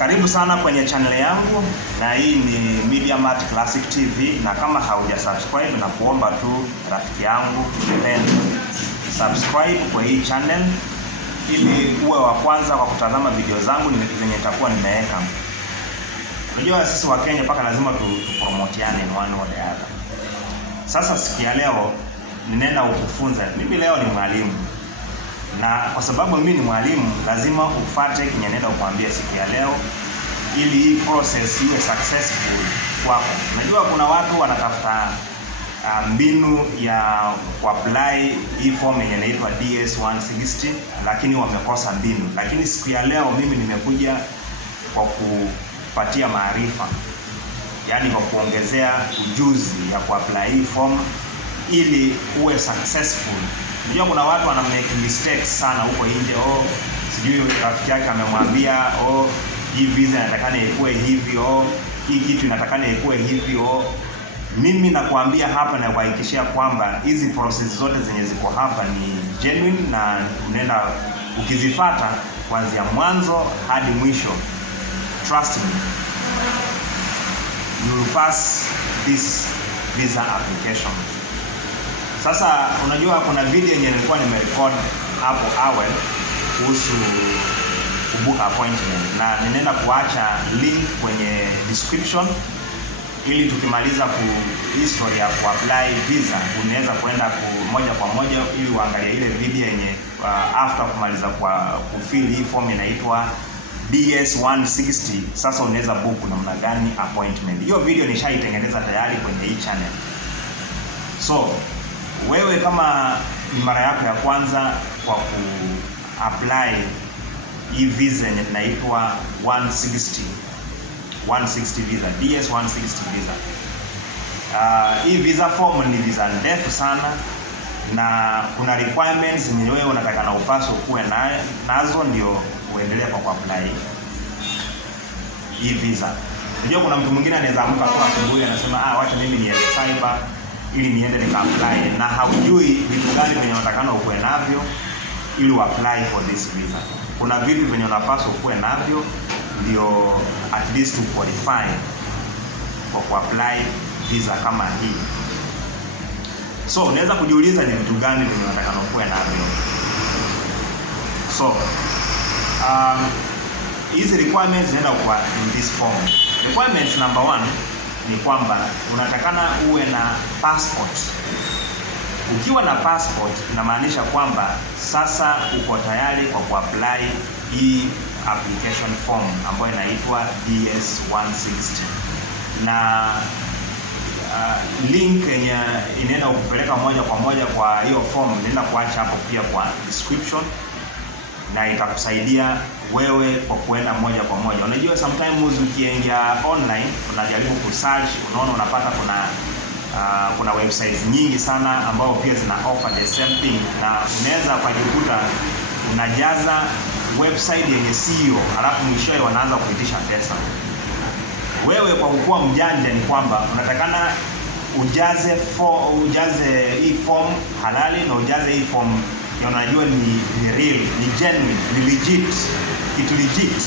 Karibu sana kwenye channel yangu, na hii ni Midiamart Classic TV, na kama hauja subscribe na kuomba tu rafiki yangu subscribe kwa hii channel ili uwe wa kwanza kwa kutazama video zangu zenye nitakuwa nimeweka. Unajua sisi wa Kenya paka lazima tupromotiane one or the other. Sasa siku ya leo ninaenda kukufunza. Mimi leo ni mwalimu, na kwa sababu mimi ni mwalimu lazima ufuate kenye naenda kukuambia siku ya leo ili hii process iwe successful kwako. Unajua kuna watu wanatafuta mbinu ya kuapply hii form yenye inaitwa Ds-160 lakini wamekosa mbinu. Lakini siku ya leo mimi nimekuja kwa kupatia maarifa, yani kwa kuongezea ujuzi ya kuapply hii form ili uwe successful. Unajua kuna watu wana make mistakes sana huko nje. Sijui rafiki yake amemwambia hii visa inatakana ikuwe hivi, hii kitu inatakana ikuwe hivi. Mimi nakwambia hapa na kuhakikishia kwamba hizi process zote zenye ziko hapa ni genuine, na unaenda ukizifuata kuanzia mwanzo hadi mwisho, trust me, you will pass this visa application. Sasa unajua kuna video yenye nilikuwa nimerecord hapo awali kuhusu kubook appointment, na ninaenda kuacha link kwenye description ili tukimaliza history ya kuapply visa unaweza kwenda moja kwa moja ili uangalie ile video yenye after kumaliza kufill hii form inaitwa Ds-160. Sasa unaweza book namna gani appointment. Hiyo video nishaitengeneza tayari kwenye hii channel. So wewe kama ni mara yako ya kwanza kwa kuapply hii visa yenye inaitwa 160 visa, Ds-160 visa. Hii visa form ni visa ndefu sana, na kuna requirements zenye wewe unataka na upaso kuwe nazo ndio uendelee kwa kuapply hii visa. Unajua kuna mtu mwingine anaweza amka kwa asubuhi anasema wacha mimi niende cyber ili niende nika-apply, na haujui vitu gani venye unatakana ukuwe navyo ili uapply for this visa. Kuna vitu venye unapaswa ukuwe navyo ndio at least to qualify kwa kuapply visa kama hii. So unaweza kujiuliza ni vitu gani venye unatakana ukuwe navyo. So hizi requirements zinaenda kwa in this form. Requirements number 1 ni kwamba unatakana uwe na passport. Ukiwa na passport inamaanisha kwamba sasa uko tayari kwa kuapply hii application form ambayo inaitwa Ds-160, na link yenye inaenda kupeleka moja kwa moja kwa hiyo form nenda kuacha hapo pia kwa description, na itakusaidia wewe kwa kuenda moja kwa moja. Unajua sometimes ukiingia online unajaribu kusearch, unaona unapata kuna websites nyingi sana ambao pia zina offer the same thing, na unaweza kujikuta unajaza website yenye CEO alafu mwishowe wanaanza kuitisha pesa. Wewe kwa kuwa mjanja ni kwamba unatakana ujaze hii form halali, na ujaze hii form unajua ni real, ni genuine, ni legit, kitu legit.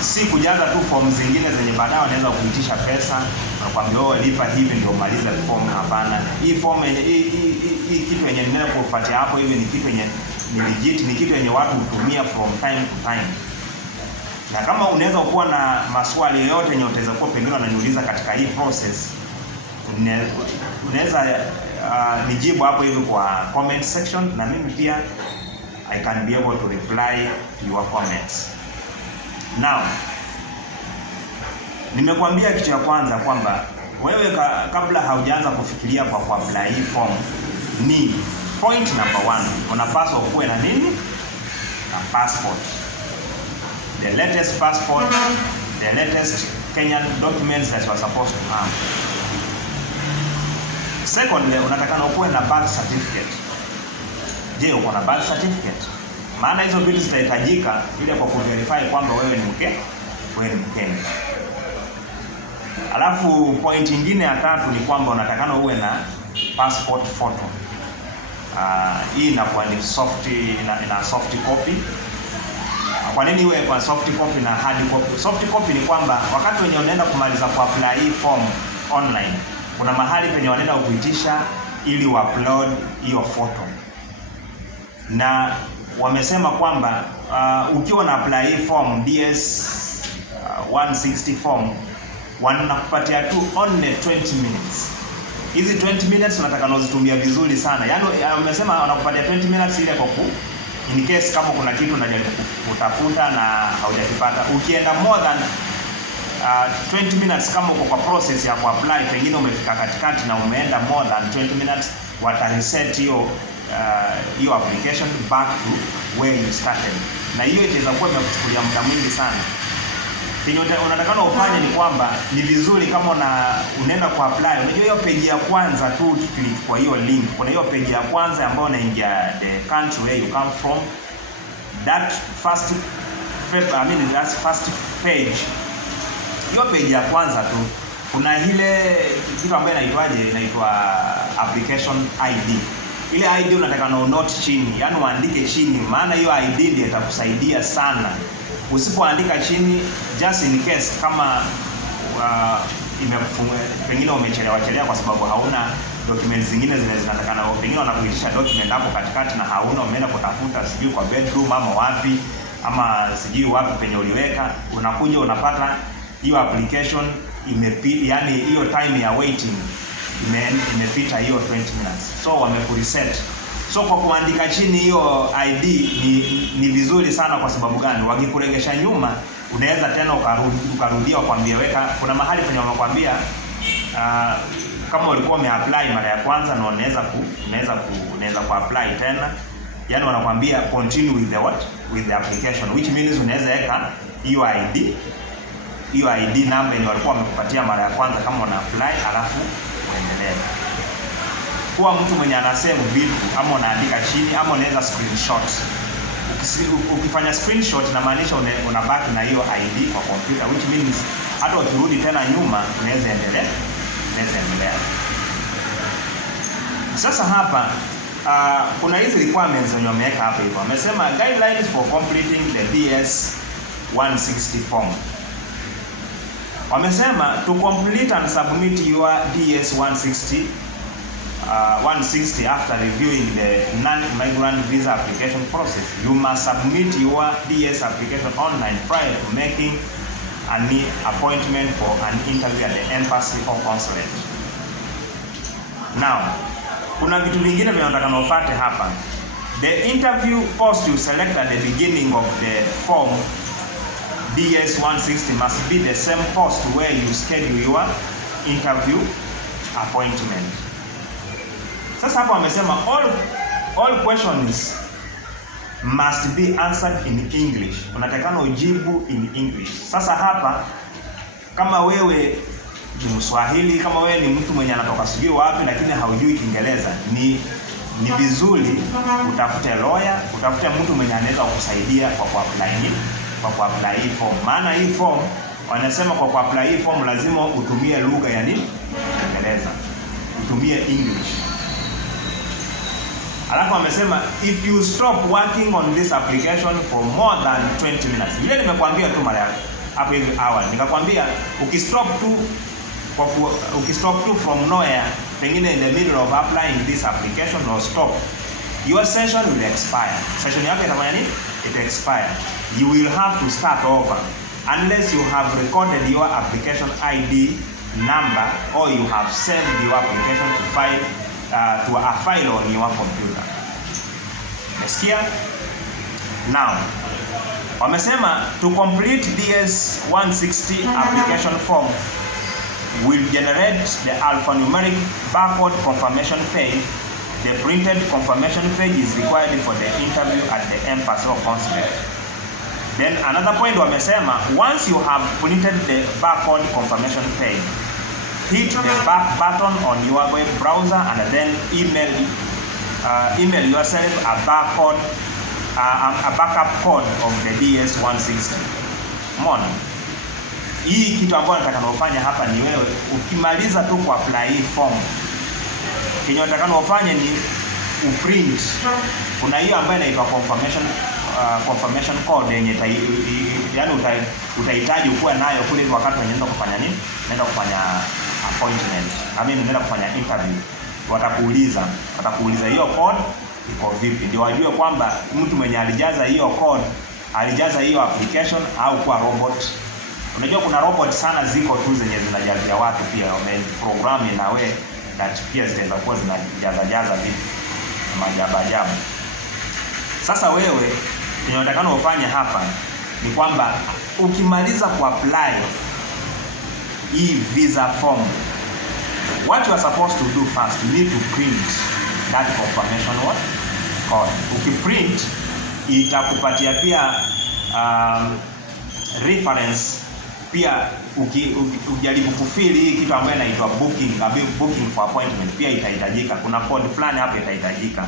Si kujaza tu form zingine zenye baadaye wanaweza kuitisha pesa na kwambia lipa hivi ndio maliza form. Hapana, hii form hii kitu yenye ninaenda kupatia hapo hivi ni kitu yenye ni legit, ni kitu yenye watu hutumia from time to time. Na kama unaweza kuwa na maswali yoyote yenye utaweza kuwa pengine unaniuliza katika hii process, unaweza nijibu hapo hivi kwa comment section, na mimi pia I can be able to reply to your comments. Now, nimekuambia kitu ya kwanza kwamba wewe kabla haujaanza kufikiria kwa kuapply hii form, ni point number 1, unapaswa kuwe na nini? Na passport. The latest passport, the latest Kenyan documents that you are supposed to have. Secondly, unatakana ukuwe na birth certificate. Je, uko na birth certificate? Maana hizo vitu zitahitajika ili kwa kuverify kwamba wewe ni Mkenya. Alafu point nyingine ya tatu ni kwamba unatakana uwe na passport photo. Hii inakuwa ni soft copy. Kwa nini iwe kwa soft copy na hard copy? Soft copy ni kwamba wakati wenye unaenda kumaliza kuapply hii form online, kuna mahali penye wanaenda kuitisha ili uupload hiyo photo. Na wamesema kwamba ukiwa na apply hii form Ds-160 form, wanakupatia tu only 20 minutes. Hizi 20 minutes unataka unazitumia vizuri sana. Yaani wamesema wanakupatia 20 minutes ile kwa in case kama kuna kitu unajaribu kutafuta na haujakipata. Ukienda more than 20 minutes kama uko kwa process ya kuapply, pengine umefika katikati na umeenda more than 20 minutes, wata reset hiyo application back to where you started. Na hiyo itaweza kuwa imekuchukulia muda mwingi sana. Kinyo unatakana ufanye ni kwamba ni vizuri kama unaenda ku apply, unajua hiyo page ya kwanza tu ukiklik kwa hiyo link, kuna hiyo page ya kwanza ambayo inaingia the country where you come from. That first page, hiyo page ya kwanza tu kuna ile kitu ambayo inaitwa application ID. Ile ID unataka note chini, yani uandike chini, maana hiyo ID ndiyo itakusaidia sana. Usipoandika chini, just in case kama pengine umechelewa kwa sababu hauna documents zingine zinatakana, pengine wanakuitisha document hapo katikati na hauna, umeenda kutafuta sijui kwa bedroom ama wapi ama sijui wapi penye uliweka, unakuja unapata hiyo application imepita, yani hiyo time ya waiting imepita hiyo 20 minutes. So wamekureset. So kwa kuandika chini hiyo ID ni vizuri sana. Kwa sababu gani? Wakikuregesha nyuma, unaweza tena ukarudia kwambia weka. Kuna mahali penye wamekwambia kama ulikuwa umeapply mara ya kwanza na unaweza kuapply tena, yani wanakwambia continue with the application, which means unaweza weka hiyo ID number yenye walikuwa wamekupatia mara ya kwanza kama una apply, alafu uendelee. Kuwa mtu mwenye anasave vitu, ama unaandika chini, ama unaweza screenshot. Ukifanya screenshot inamaanisha unabaki na hiyo ID kwa computer, which means hata ukirudi tena nyuma unaweza endelea. Sasa hapa kuna hizi requirements zenye wameweka hapa hivyo. Wamesema guidelines for completing the Ds-160 form. Wamesema to complete and submit your Ds-160 after reviewing the non-migrant visa application process, you must submit your DS application online prior to making an appointment for an interview at the embassy or consulate. Now, kuna vitu vingine vinataka ufuate hapa. The interview post you select at the beginning of the form Ds-160 must be the same post where you schedule your interview appointment. Sasa hapa wamesema all questions must be answered in English. Unatakana ujibu in English. Sasa hapa kama wewe ni Mswahili, kama wewe ni mtu mwenye anatoka sijui wapi lakini haujui Kiingereza, ni vizuri utafute lawyer, utafute mtu mwenye anaweza kukusaidia kwa kuapply hii form. Maana hii form wanasema kwa kuapply hii form lazima utumie lugha ya Kiingereza, utumie English. Alafu wamesema if you stop working on this application for more than 20 minutes. Vile nimekuambia tu mara hapo hivi awali, nikakwambia ukistop tu from nowhere, pengine in the middle of applying this application or stop, your session will expire. Session yako itafanya nini? It expire. You will have to start over unless you have recorded your application ID number or you have saved your application to a file on your computer. Nasikia? Now, wamesema to complete Ds-160 application form will generate the alphanumeric barcode confirmation page. The printed confirmation page is required for the interview at the embassy or consulate. Then another point wamesema, once you have printed the barcode confirmation page, hit the back button on your web browser and then email yourself a backup code of the Ds-160. Mona, hii kitu ambayo nataka ufanye hapa ni wewe ukimaliza tu ku apply hii form, kenye nataka ufanye ni uprint. Kuna hiyo ambayo inaitwa confirmation confirmation code yenye yani utahitaji kuwa nayo kule wakati unaenda kufanya nini? Unaenda kufanya appointment. Unaenda kufanya interview. Watakuuliza hiyo code iko vipi, ndio wajue kwamba mtu mwenye alijaza hiyo code alijaza hiyo application au kwa robot. Unajua kuna robot sana ziko tu zenye zinajazia watu pia wameprogram in a way that pia zitakuwa zinajaza vitu maajabu. Sasa wewe unatakana ufanye hapa ni kwamba ukimaliza kuapply hii visa form, what you are supposed to do first, you need to print that confirmation code. Ukiprint itakupatia pia reference. Pia ukijaribu kufill hii kitu ambayo inaitwa booking for appointment pia itahitajika. Kuna code fulani hapa itahitajika.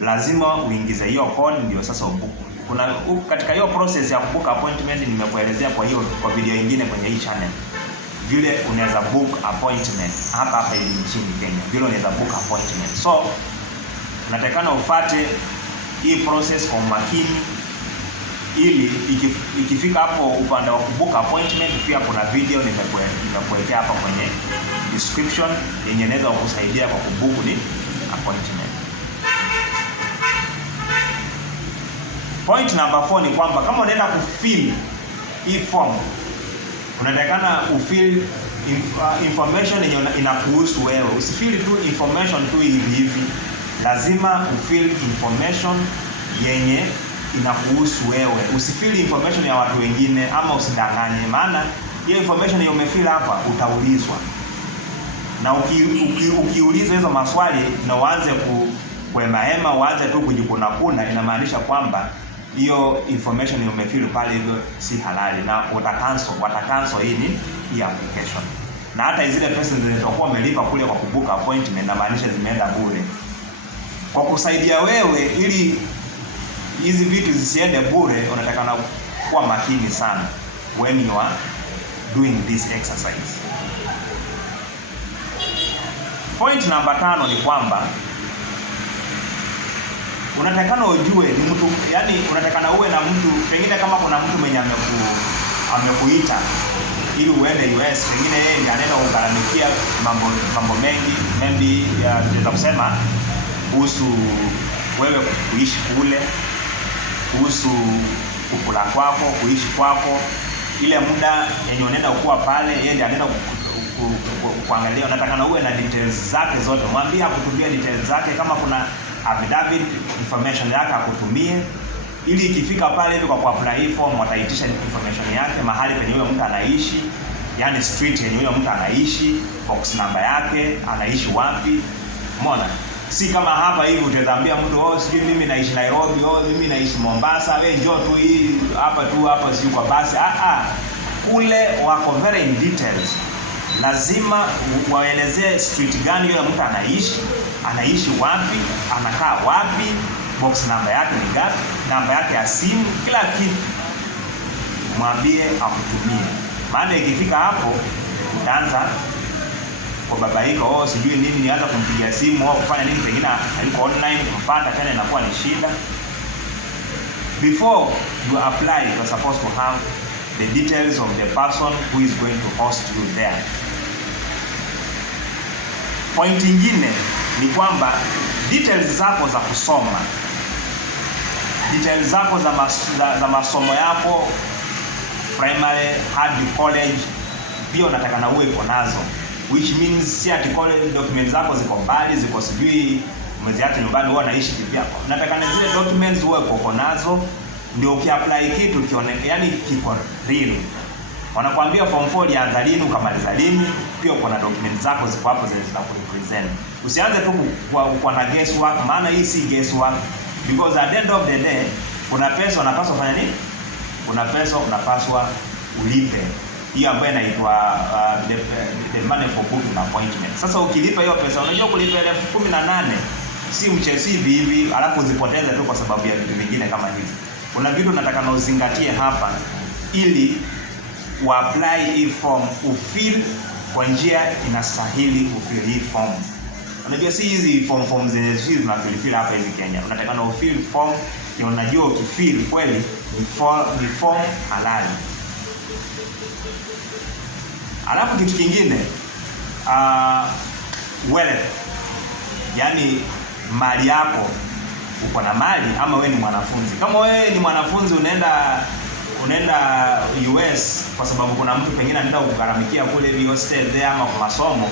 Lazima uingize hiyo code ndio sasa ubook. Katika hiyo process ya kubook appointment nimekuelezea kwa video nyingine kwenye hii channel. Vile unaweza book appointment hapa hivi nchini Kenya. Vile unaweza book appointment. So unatakana ufuate hii process kwa makini ili ikifika hapo upande wa kubook appointment pia kuna video nimekuwekea hapa kwenye description yenye inaweza kukusaidia kwa kubook ni appointment. Point number 4 ni kwamba kama unaenda kufill hii form, unatakana ufill information yenye inakuhusu wewe. Usifill tu information tu hivi. Lazima ufill information yenye inakuhusu wewe. Usifill information ya watu wengine ama usidanganye, maana hiyo information yenye umefill hapa utaulizwa. Na ukiulizwa hizo maswali na uanze kuhema uanze tu kujikuna, inamaanisha kwamba hiyo information yenye umefill pale hivyo si halali na watacancel hii application. Na hata zile pesa zilizokuwa umelipa kule kwa kubook appointment na maanisha zimeenda bure. Kwa kusaidia wewe ili hizi vitu zisiende bure, unatakana kuwa makini sana when you are doing this exercise. Point number 5 ni kwamba unatakana ujue ni mtu, yani unatakana uwe na mtu, pengine kama kuna mtu mwenye amekuita ili uende US, pengine yeye ndiye anaenda kugaramikia mambo mengi, maybe tunaweza kusema kuhusu wewe kuishi kule, kuhusu kukula kwako, kuishi kwako, ile muda yenye unaenda ukua pale, yeye ndiye anaenda kuangalia. Unatakana uwe na details zake zote. Mwambie akutumie details zake, kama kuna affidavit information yake akutumie, ili ikifika pale hivi kwa kuapply form wataitisha information yake, mahali penye yule mtu anaishi, yani street yenye yule mtu anaishi, box number yake, anaishi wapi. Umeona? Si kama hapa hivi utaambia mtu sijui mimi naishi Nairobi, mimi naishi Mombasa, wewe njoo tu hii hapa sijui kwa basi. Kule wako very in details. Lazima waelezee street gani yule mtu anaishi wapi, anakaa wapi, box number yake ni ngapi, namba yake ya simu, kila kitu mwambie akutumie. Maana ikifika hapo utaanza kwa babaiko, sijui nini, nianza kumpigia simu au kufanya nini, pengine aliko online kumpata tena inakuwa ni shida. Before you apply, you are supposed to have the details of the person who is going to host you there. Point nyingine ni kwamba details zako za kusoma, details zako za masomo yako primary hadi college pia unataka na uwe uko nazo, which means si ati college documents zako ziko mbali, ziko sijui umeziacha nyumbani, wewe unaishi kipi yako. Nataka na zile documents uwe uko nazo, ndio ukiapply kitu kione yani kiko real. Wanakuambia form 4 ianza lini, ukamaliza lini, pia uko na documents zako ziko hapo zinakurepresent. Usianze tu kwa na guesswork, maana hii si guesswork, because at the end of the day kuna pesa unapaswa kufanya nini? Kuna pesa unapaswa ulipe. Hiyo ambayo inaitwa the money for booking appointment. Sasa ukilipa hiyo pesa, unajua kulipa 18,000 si mchezi hivi alafu uzipoteze tu kwa sababu ya vitu vingine kama hivi. Kuna vitu nataka na uzingatie hapa ili uapply hii form, ufill kwa njia inastahili ufill hii form. Unajua si hizi forms zenye tunafil hapa hivi Kenya. Unataka na ufill form ndio unajua ukifeel kweli ni form halali. Alafu kitu kingine wealth, yani mali yako, uko na mali ama wewe ni mwanafunzi. Kama wewe ni mwanafunzi unaenda US kwa sababu kuna mtu pengine anaenda kugharamikia kule hiyo stay there ama kwa masomo,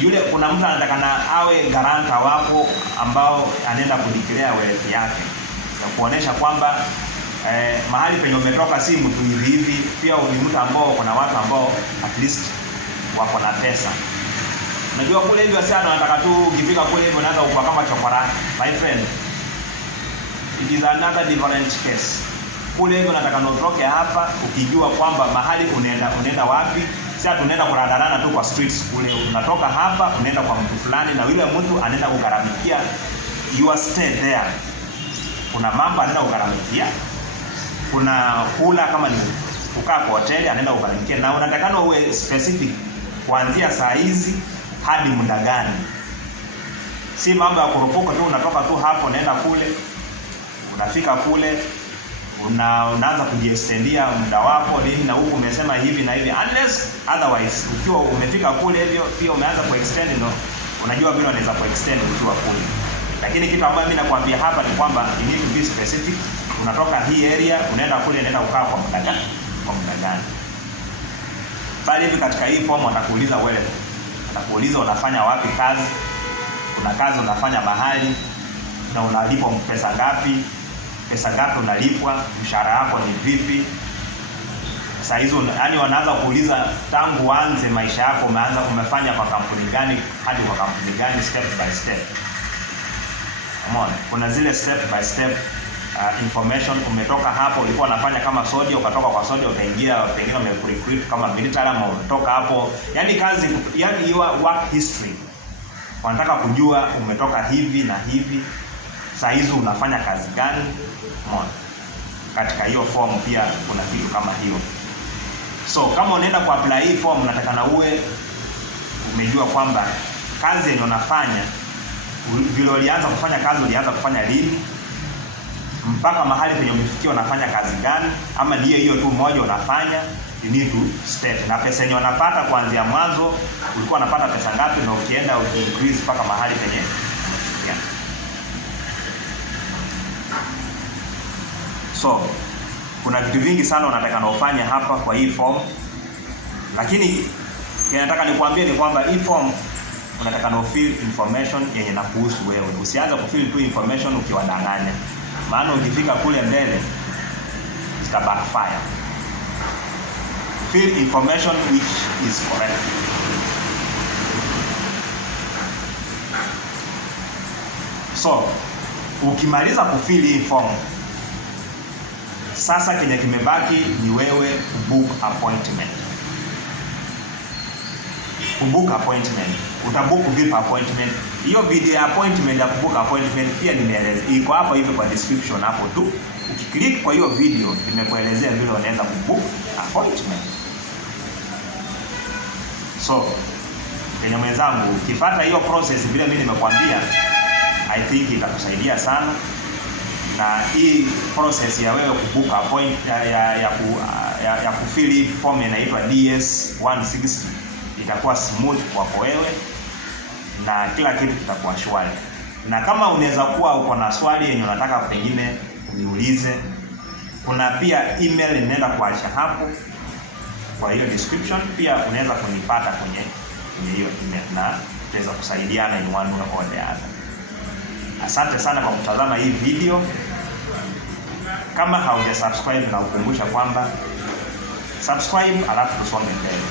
yule kuna mtu anatakana awe garanta wako ambao anaenda kudeclare wealth yake, na kuonesha kwamba mahali penye umetoka si mtu hivi hivi, pia ni mtu ambao kuna watu ambao at least wako na pesa. Unajua kule hivyo sana wanataka tu ukifika kule hivyo unaanza kuwa kama chokora. My friend, it is another different case. Kule hivyo nataka utoke hapa ukijua kwamba mahali unaenda wapi. Sasa tunaenda kurandarana tu kwa streets kule. Unatoka hapa unaenda kwa mtu fulani na yule mtu anaenda kugharamikia your stay there. Kuna mambo anaenda kugharamikia. Kuna kula kama ni kukaa kwa hoteli anaenda kugharamikia, na unatakana uwe specific kuanzia saa hizi hadi muda gani. Si mambo ya kurupuka tu unatoka tu hapo unaenda kule, unafika kule unaanza kujiextendia muda wako nini, na huko umesema hivi na hivi, unless otherwise ukiwa umefika kule hivyo pia umeanza kuextend, unajua vile unaweza kuextend ukiwa kule. Lakini kitu ambacho mimi nakwambia hapa ni kwamba you need to be specific. Unatoka hii area unaenda kule, unaenda kukaa kwa muda gani. Bali hivi katika hii form watakuuliza wewe, watakuuliza unafanya wapi kazi, kuna kazi unafanya mahali na unalipwa pesa ngapi unalipwa, mshahara wako ni vipi. Sasa hizo yani wanaanza kuuliza tangu anze maisha yako umefanya kwa kampuni gani hadi kwa kampuni gani, step by step. Umeona? Kuna zile step by step information. Umetoka hapo ulikuwa unafanya kama sodio, ukatoka kwa sodio ukaingia pengine umerecruit kama military, ama umetoka hapo yani kazi, yani your work history. Wanataka kujua umetoka hivi na hivi, saa hizo unafanya kazi gani. Umeona? Katika hiyo form pia kuna kitu kama hiyo. So kama unaenda ku apply hii form, unataka na uwe umejua kwamba kazi yenye unafanya, vile ulianza kufanya kazi, ulianza kufanya lini mpaka mahali penye umefikia unafanya kazi gani, ama ndio hiyo tu moja unafanya. You need to step, na pesa yenye unapata kuanzia mwanzo ulikuwa unapata pesa ngapi, na ukienda ukiincrease mpaka mahali penye umefikia. So kuna vitu vingi sana unataka na ufanye hapa kwa hii form, lakini nataka nikwambie ni kwamba hii form unataka na fill information yenye na kuhusu wewe. Usianze kufill tu information ukiwadanganya, maana ukifika kule mbele ita backfire. Fill information which is correct. So ukimaliza kufill hii form, sasa kile kimebaki ni wewe kubook appointment. Kubook appointment. Utabook vipi appointment? Hiyo video ya appointment ya kubook appointment pia nimeeleza. Iko hapo hivi kwa description hapo tu. Ukiklik kwa hiyo video nimekuelezea vile unaweza kubook appointment. So, kwenye mwenzangu ukifuata hiyo process vile mimi nimekwambia, I think itakusaidia sana. Na hii process ya wewe kubook appointment ya kufill form inaitwa Ds-160 itakuwa smooth kwako wewe, na kila kitu kitakuwa shwari. Na kama unaweza kuwa uko na swali yenye unataka pengine uniulize, kuna pia email ninaenda kuacha hapo kwa hiyo description. Pia unaweza kunipata kwenye hiyo email na tutaweza kusaidiana in one way or the other. Asante sana kwa kutazama hii video. Kama haujasubscribe na ukumbusha kwamba subscribe, alafu tusonge mbele.